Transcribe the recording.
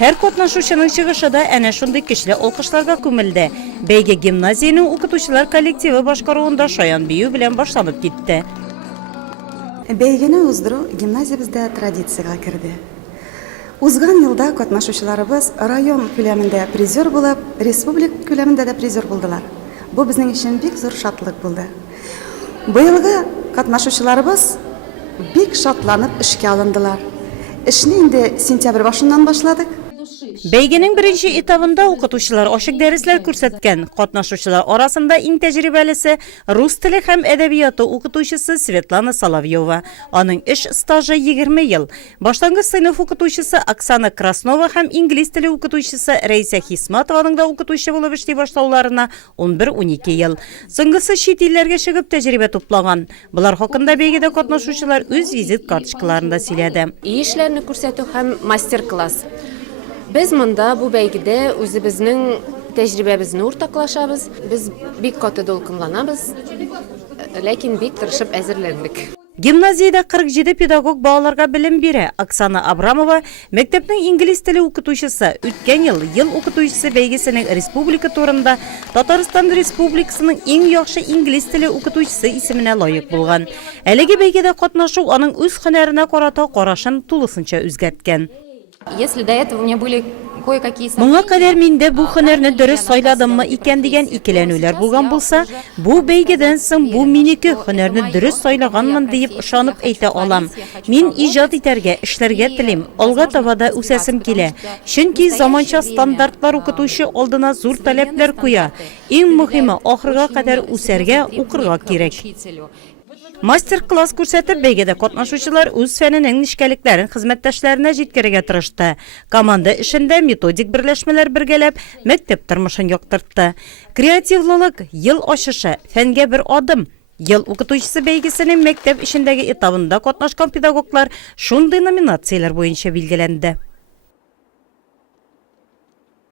Her katnaşuşunun çıkışı da ene şunday kişili olkışlarga kömildi. Beyge gimnaziyanın okutuşular kollektivi başkaruğunda Şayan Biyu bilen başlanıp gitti. Beygeni uzduru gimnaziyamızda traditsiyaga kirdi. Uzgan yılda katnaşuşularımız rayon köleminde prizör bulup, respublik köleminde de prizör buldular. Bu bizim için bek zor şatlık buldu. Bu yılғы katnaşuşularımız bek şatlanıp işe alındılar. İşini indi sentyabr başından başladık. Beygenin birinci etabında okutuşular aşık dersler kürsatken, katnaşuşular arasında en tecrübelisi Rus tili hem edebiyatı okutuşusu Svetlana Solovyova. Onun iş stajı 20 yıl. Başlangıç sınıf okutuşusu Oksana Krasnova hem İngiliz tili okutuşusu Reysa Hismatova'nın da okutuşu bulup işti başlaularına 11-12 yıl. Soңгысы şit illerge çıkıp tecrübe toplagan. Bular hakkında beygede katnaşuşular öz vizit kartçıklarında söyledi. İşlerini kürsatу hem master-klass. Biz mында bu beygide özümüzün tecrübemizni ortaklaşabız. Biz bek katı dolkunlanabız. Lakin bek tırışıp әзерленdik. Gimnaziyada 47 pedagog bağlarga bilim biri. Oksana Abramova, mektepnin İngiliz tili okutuşusu, ötken yıl okutuşusu beygisinin Respublika turunda Tataristan Respublikasının en yaxşı İngiliz tili okutuşusu isimine layık bulgan. Әлеге beygede katnaşu onun öz hünerine karata qarашын tulısınca özgertken. Если до этого у меня были кое-какие Мұңа kadar mende bu hünerni dürüst sayladım mı iken degen ikilenüler bulgan bulsa, bu beygeden soң bu meniki hünerni dürüst saylaganmın deyip ışanıp eyte alam. Min ijat iterge, işlerge tilim, alga tabada üsesim kile. Çünkü zamança standartlar okutuşu aldına zor talepler kuya. En mühimi ahırga kadar üserge okurga gerek. Master-klass kürsatip beygede katnaşucular öz feninin nişkeliklerin hizmetdaşlarına jetkirege tırıştı. Komanda işinde metodik birleşmeler birgelep, mektep tırmışın yoktırttı. Kreativlilik, yıl aşışı, fenge bir adım. Yıl okutuşusu beygisinin mektep işindeki etabında katnaşkan pedagoglar şunday nominatsiyalar boyunca bilgilendi.